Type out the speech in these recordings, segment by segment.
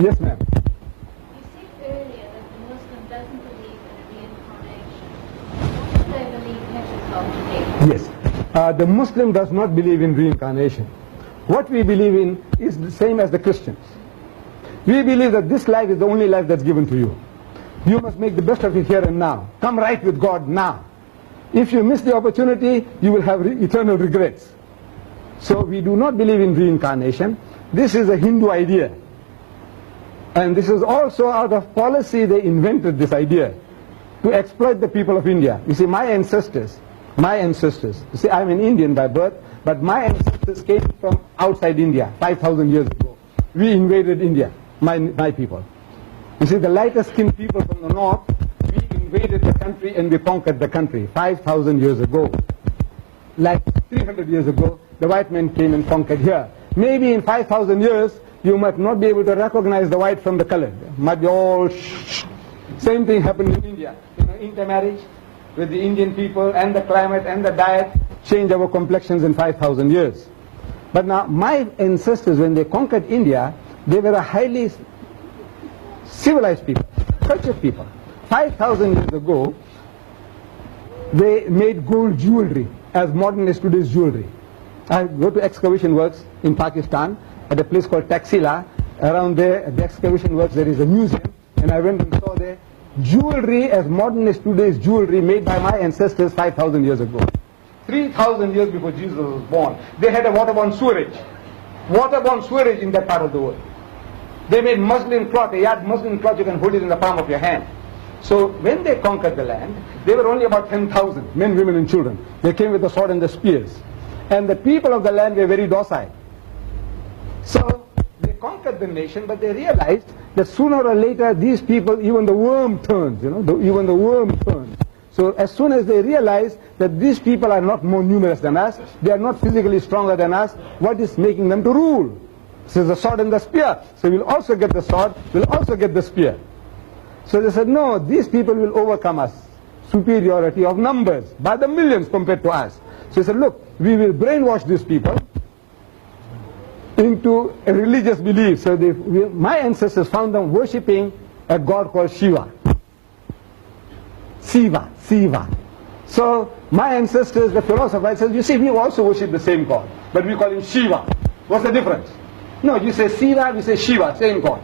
Yes, ma'am. You said earlier that the Muslim doesn't believe in a reincarnation. What do they believe heterotopic? Yes. The Muslim does not believe in reincarnation. What we believe in is the same as the Christians. We believe that this life is the only life that's given to you. You must make the best of it here and now. Come right with God now. If you miss the opportunity, you will have eternal regrets. So we do not believe in reincarnation. This is a Hindu idea. And this is also out of policy they invented this idea to exploit the people of India. You see, my ancestors, you see, I'm an Indian by birth, but my ancestors came from outside India 5,000 years ago. We invaded India, my people. You see, the lighter skinned people from the north, we invaded the country and we conquered the country 5,000 years ago. Like 300 years ago, the white men came and conquered here. Maybe in 5,000 years, you might not be able to recognize the white from the colored. Might be all Same thing happened in India. You know, intermarriage with the Indian people and the climate and the diet changed our complexions in 5,000 years. But now, my ancestors, when they conquered India, they were a highly civilized people, cultured people. 5,000 years ago, they made gold jewelry as modern as today's jewelry. I go to excavation works in Pakistan at a place called Taxila. Around there, at the excavation works, there is a museum, and I went and saw there jewelry as modern as today's jewelry made by my ancestors 5,000 years ago. 3,000 years before Jesus was born. They had a waterborne sewerage. Waterborne sewerage in that part of the world. They made muslin cloth, a yard muslin cloth, you can hold it in the palm of your hand. So when they conquered the land, they were only about 10,000, men, women, and children. They came with the sword and the spears. And the people of the land were very docile. So they conquered the nation, but they realized that sooner or later these people, even the worm turns, you know, even the worm turns. So as soon as they realize that these people are not more numerous than us, they are not physically stronger than us, what is making them to rule? So the sword and the spear. So we'll also get the sword, we'll also get the spear. So they said, no, these people will overcome us. Superiority of numbers, by the millions compared to us. So he said, look, we will brainwash these people into a religious belief. So my ancestors found them worshipping a god called Shiva. Siva. So my ancestors, the philosophers, said, you see, we also worship the same god, but we call him Shiva. What's the difference? No, you say Siva, we say Shiva, same god.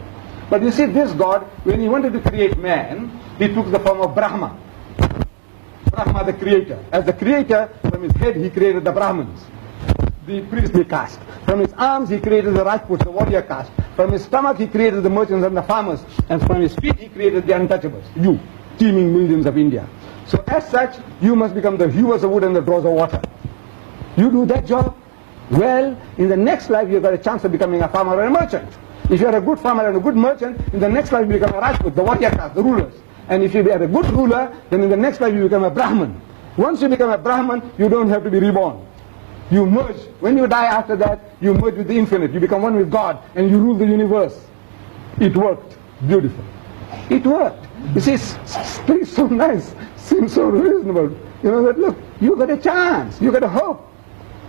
But you see, this god, when he wanted to create man, he took the form of Brahma. Brahma, the creator. As the creator, from his head, he created the Brahmins, the priestly caste. From his arms, he created the Rajputs, the warrior caste. From his stomach, he created the merchants and the farmers. And from his feet, he created the untouchables, you, teeming millions of India. So as such, you must become the hewers of wood and the drawers of water. You do that job, well, in the next life, you've got a chance of becoming a farmer or a merchant. If you are a good farmer and a good merchant, in the next life you become a Rajput, the warrior caste, the rulers. And if you are a good ruler, then in the next life you become a Brahman. Once you become a Brahman, you don't have to be reborn. You merge. When you die after that, you merge with the infinite. You become one with God, and you rule the universe. It worked. Beautiful. It worked. You see, it's so nice, seems so reasonable. You know that, look, you got a chance, you got a hope.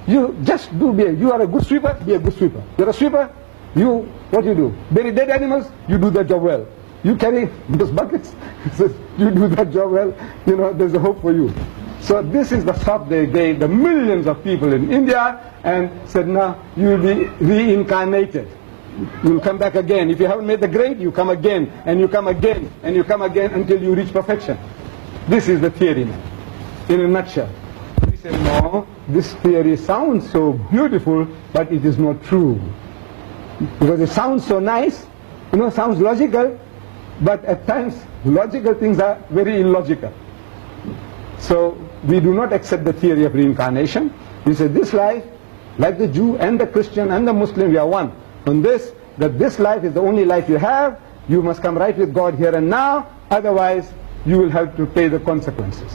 You just you are a good sweeper, be a good sweeper. You're a sweeper, what do you do? Bury dead animals, you do that job well. You carry those buckets, you do that job well, you know, there's a hope for you. So this is the stuff they gave the millions of people in India and said, now you will be reincarnated. You will come back again. If you haven't made the grade, you come again, and you come again, and you come again until you reach perfection. This is the theory, man, in a nutshell. We say, no, this theory sounds so beautiful, but it is not true. Because it sounds so nice, you know, sounds logical, but at times logical things are very illogical. So we do not accept the theory of reincarnation. We say this life, like the Jew and the Christian and the Muslim, we are one. On this, that this life is the only life you have, you must come right with God here and now, otherwise you will have to pay the consequences.